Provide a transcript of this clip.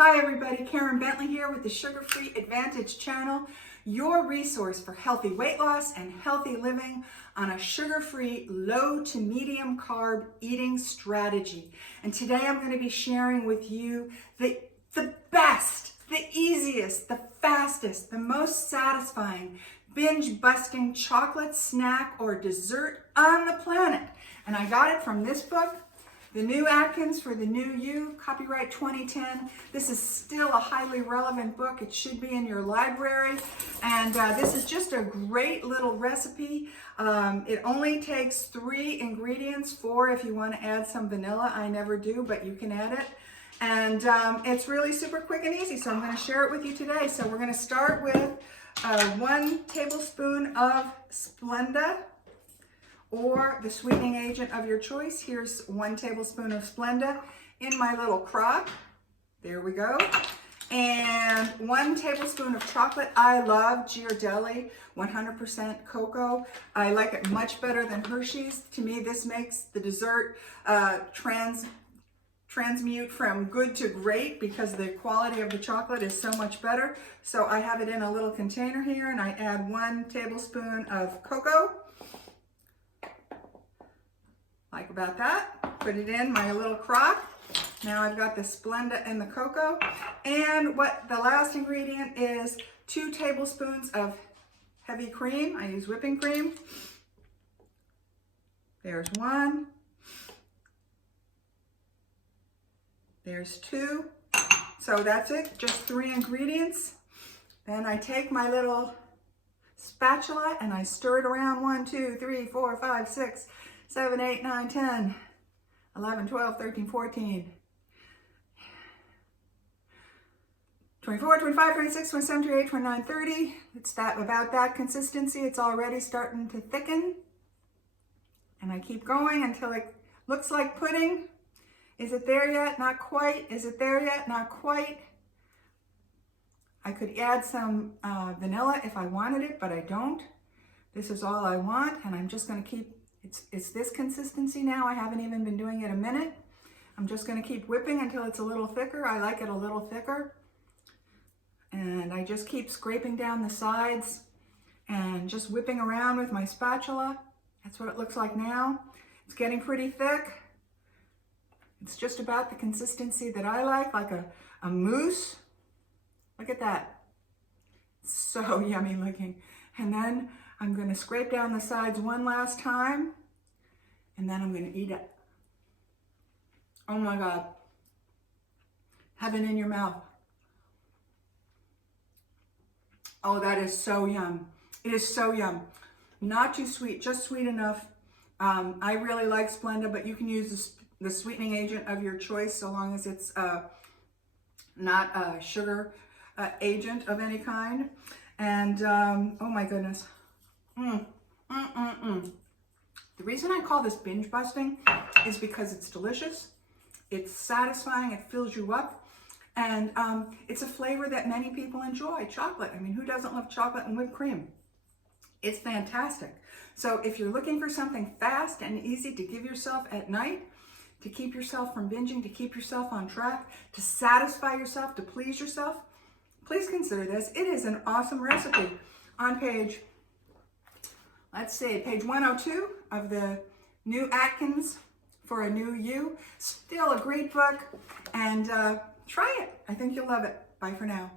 Hi everybody, Karen Bentley here with the Sugar-Free Advantage channel, your resource for healthy weight loss and healthy living on a sugar-free, low to medium carb eating strategy. And today I'm going to be sharing with you the best, the easiest, the fastest, the most satisfying binge-busting chocolate snack or dessert on the planet. And I got it from this book, The New Atkins for the New You, copyright 2010. This is still a highly relevant book. It should be in your library. And this is just a great little recipe. It only takes 3 ingredients, 4 if you want to add some vanilla. I never do, but you can add it. And it's really super quick and easy, so I'm going to share it with you today. So we're going to start with 1 tablespoon of Splenda, or the sweetening agent of your choice. Here's 1 tablespoon of Splenda in my little crock. There we go. And 1 tablespoon of chocolate. I love Ghirardelli 100% cocoa. I like it much better than Hershey's. To me, this makes the dessert transmute from good to great because the quality of the chocolate is so much better. So I have it in a little container here, and I add 1 tablespoon of cocoa. Like about that. Put it in my little crock. Now I've got the Splenda and the cocoa. And what the last ingredient is 2 tablespoons of heavy cream. I use whipping cream. There's 1. There's 2. So that's it, just 3 ingredients. Then I take my little spatula and I stir it around. 1, 2, 3, 4, 5, 6, 7, 8, 9, 10, 11, 12, 13, 14, 24, 25, 26, 27, 28, 29, 30. It's about that consistency. It's already starting to thicken. And I keep going until it looks like pudding. Is it there yet? Not quite. Is it there yet? Not quite. I could add some vanilla if I wanted it, but I don't. This is all I want, and I'm just going to keep. It's this consistency now. I haven't even been doing it a minute. I'm just going to keep whipping until it's a little thicker. I like it a little thicker. And I just keep scraping down the sides and just whipping around with my spatula. That's what it looks like now. It's getting pretty thick. It's just about the consistency that I like a mousse. Look at that. So yummy looking. And then I'm going to scrape down the sides one last time, and then I'm going to eat it. Oh my God. Have it in your mouth. Oh, that is so yum. It is so yum. Not too sweet, just sweet enough. I really like Splenda, but you can use the sweetening agent of your choice so long as it's not a sugar agent of any kind. And oh my goodness. The reason I call this binge busting is because it's delicious, it's satisfying, it fills you up, and it's a flavor that many people enjoy. Chocolate. I mean, who doesn't love chocolate and whipped cream? It's fantastic. So if you're looking for something fast and easy to give yourself at night, to keep yourself from binging, to keep yourself on track, to satisfy yourself, to please yourself, please consider this. It is an awesome recipe. On page 102 of the New Atkins for a New You. Still a great book, and try it. I think you'll love it. Bye for now.